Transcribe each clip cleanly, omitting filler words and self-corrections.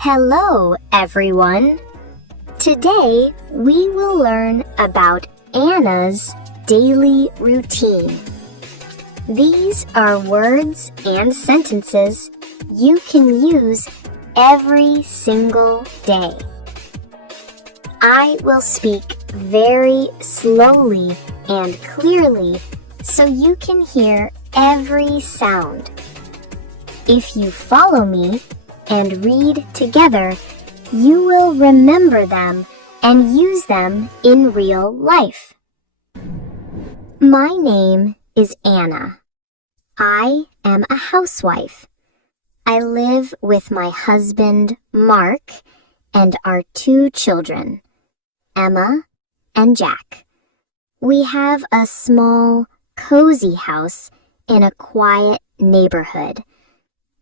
Hello, everyone! Today, we will learn about Anna's daily routine. These are words and sentences you can use every single day. I will speak very slowly and clearly so you can hear every sound. If you follow me and read together, you will remember them and use them in real life. My name is Anna. I am a housewife. I live with my husband, Mark, and our 2 children, Emma and Jack. We have a small, cozy house in a quiet neighborhood.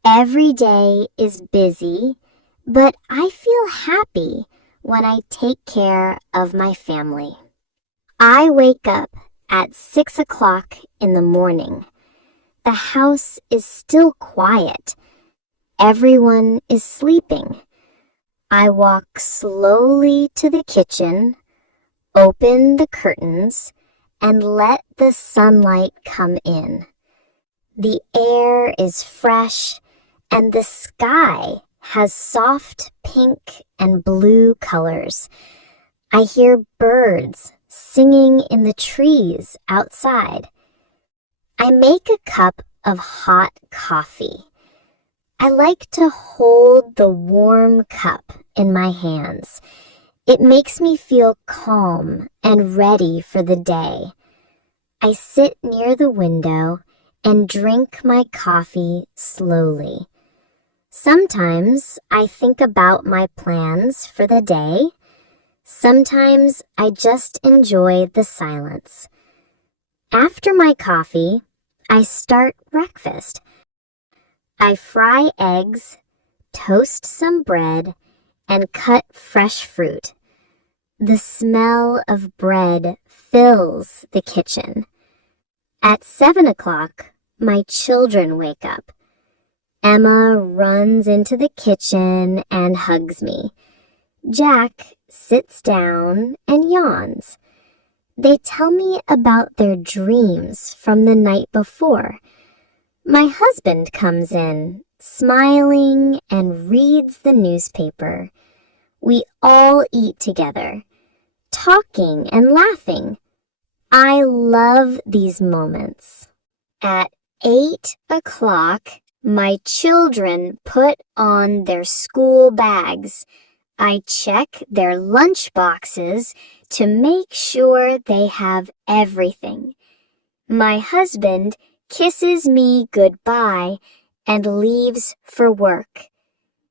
Every day is busy, but I feel happy when I take care of my family. I wake up at 6 o'clock in the morning. The house is still quiet. Everyone is sleeping. I walk slowly to the kitchen, open the curtains, and let the sunlight come in. The air is fresh, and the sky has soft pink and blue colors. I hear birds singing in the trees outside. I make a cup of hot coffee. I like to hold the warm cup in my hands. It makes me feel calm and ready for the day. I sit near the window and drink my coffee slowly. Sometimes I think about my plans for the day. Sometimes I just enjoy the silence. After my coffee, I start breakfast. I fry eggs, toast some bread, and cut fresh fruit. The smell of bread fills the kitchen. At 7 o'clock, my children wake up. Emma runs into the kitchen and hugs me. Jack sits down and yawns. They tell me about their dreams from the night before. My husband comes in, smiling, and reads the newspaper. We all eat together, talking and laughing. I love these moments. At 8 o'clock, my children put on their school bags. I check their lunch boxes to make sure they have everything. My husband kisses me goodbye and leaves for work.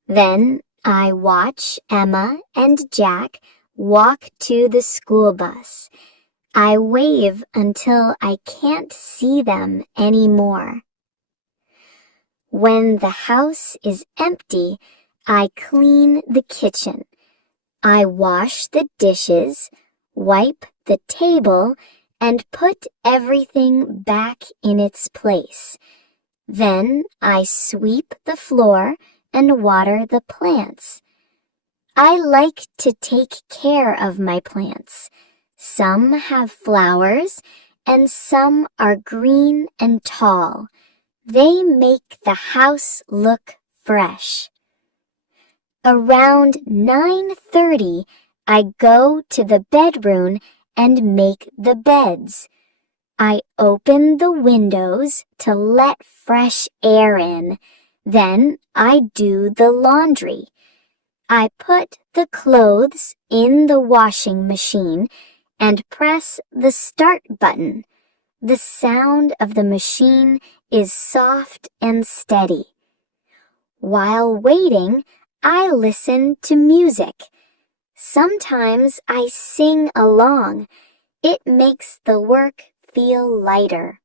Then I watch Emma and Jack walk to the school bus. I wave until I can't see them anymore. When the house is empty, I clean the kitchen. I wash the dishes, wipe the table, and put everything back in its place. Then I sweep the floor and water the plants. I like to take care of my plants. Some have flowers, and some are green and tall. They make the house look fresh. Around 9:30, I go to the bedroom and make the beds. I open the windows to let fresh air in. Then I do the laundry. I put the clothes in the washing machine and press the start button. The sound of the machine is soft and steady. While waiting, I listen to music. Sometimes I sing along. It makes the work feel lighter.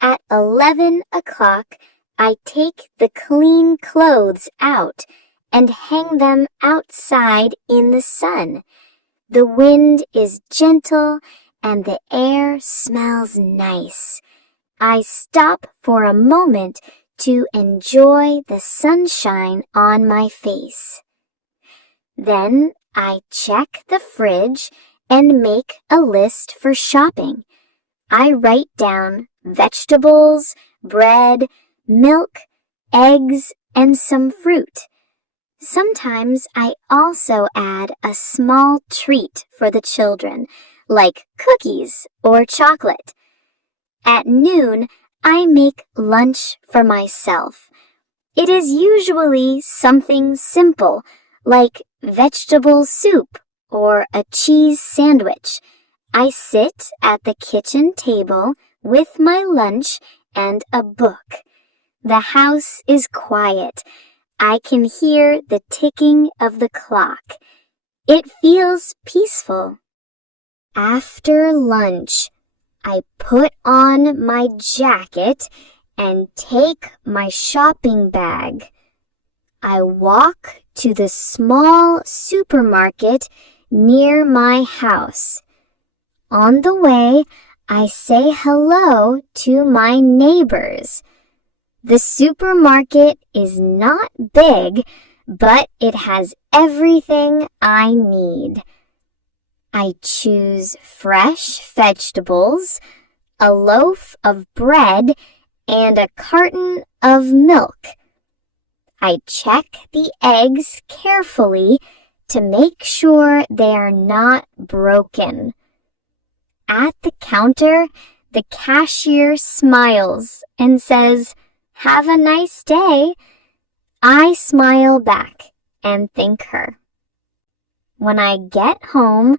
At 11 o'clock, I take the clean clothes out and hang them outside in the sun. The wind is gentle and the air smells nice. I stop for a moment to enjoy the sunshine on my face. Then I check the fridge and make a list for shopping. I write down vegetables, bread, milk, eggs, and some fruit. Sometimes I also add a small treat for the children, like cookies or chocolate. At noon, I make lunch for myself. It is usually something simple, like vegetable soup or a cheese sandwich. I sit at the kitchen table with my lunch and a book. The house is quiet. I can hear the ticking of the clock. It feels peaceful. After lunch, I put on my jacket and take my shopping bag. I walk to the small supermarket near my house. On the way, I say hello to my neighbors. The supermarket is not big, but it has everything I need. I choose fresh vegetables, a loaf of bread, and a carton of milk. I check the eggs carefully to make sure they are not broken. At the counter, the cashier smiles and says, "Have a nice day." I smile back and thank her. When I get home,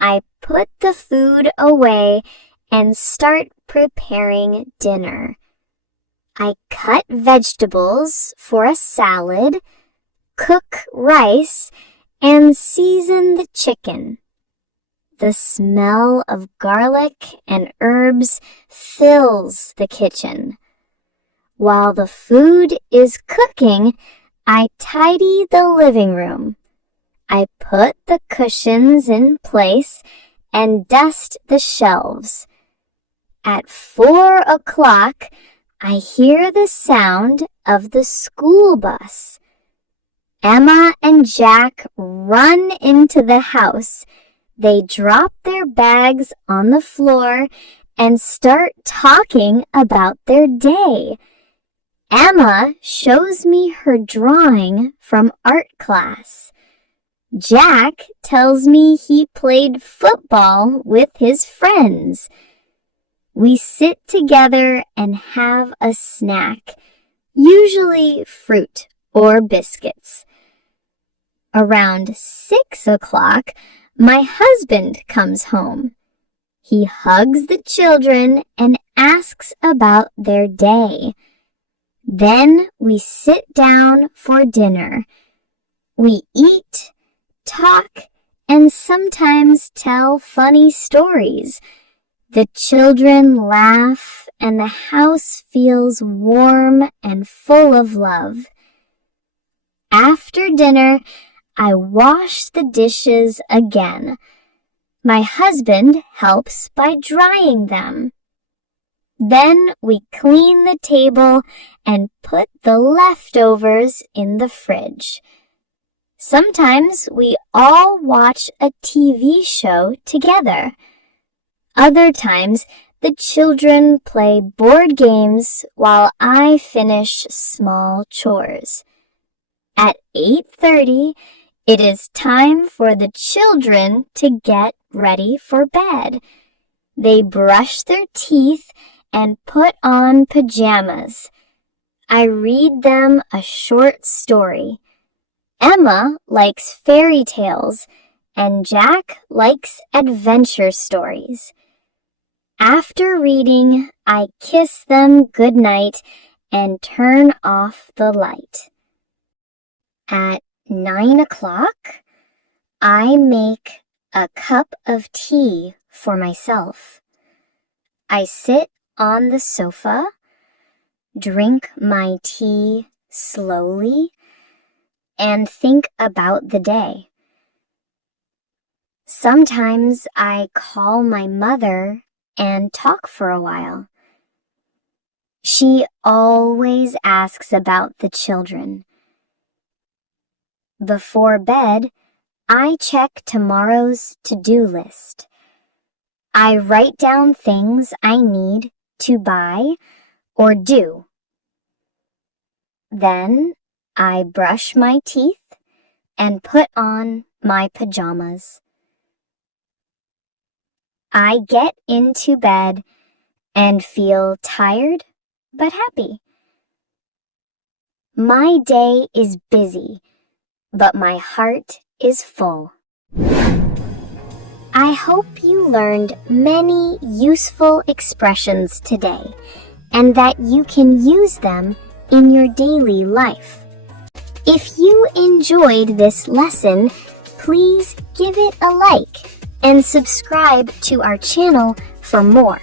I put the food away and start preparing dinner. I cut vegetables for a salad, cook rice, and season the chicken. The smell of garlic and herbs fills the kitchen. While the food is cooking, I tidy the living room. I put the cushions in place and dust the shelves. At 4 o'clock, I hear the sound of the school bus. Emma and Jack run into the house. They drop their bags on the floor and start talking about their day. Emma shows me her drawing from art class. Jack tells me he played football with his friends. We sit together and have a snack, usually fruit or biscuits. Around 6 o'clock, my husband comes home. He hugs the children and asks about their day. Then we sit down for dinner. We eat, talk, and sometimes tell funny stories. The children laugh and the house feels warm and full of love. After dinner, I wash the dishes again. My husband helps by drying them. Then we clean the table and put the leftovers in the fridge. Sometimes we all watch a TV show together. Other times, the children play board games while I finish small chores. At 8:30, it is time for the children to get ready for bed. They brush their teeth and put on pajamas. I read them a short story. Emma likes fairy tales, and Jack likes adventure stories. After reading, I kiss them goodnight and turn off the light. At 9 o'clock, I make a cup of tea for myself. I sit on the sofa, drink my tea slowly, and think about the day. Sometimes I call my mother and talk for a while. She always asks about the children. Before bed, I check tomorrow's to-do list. I write down things I need to buy or do. Then I brush my teeth and put on my pajamas. I get into bed and feel tired but happy. My day is busy, but my heart is full. I hope you learned many useful expressions today and that you can use them in your daily life. If you enjoyed this lesson, please give it a like and subscribe to our channel for more.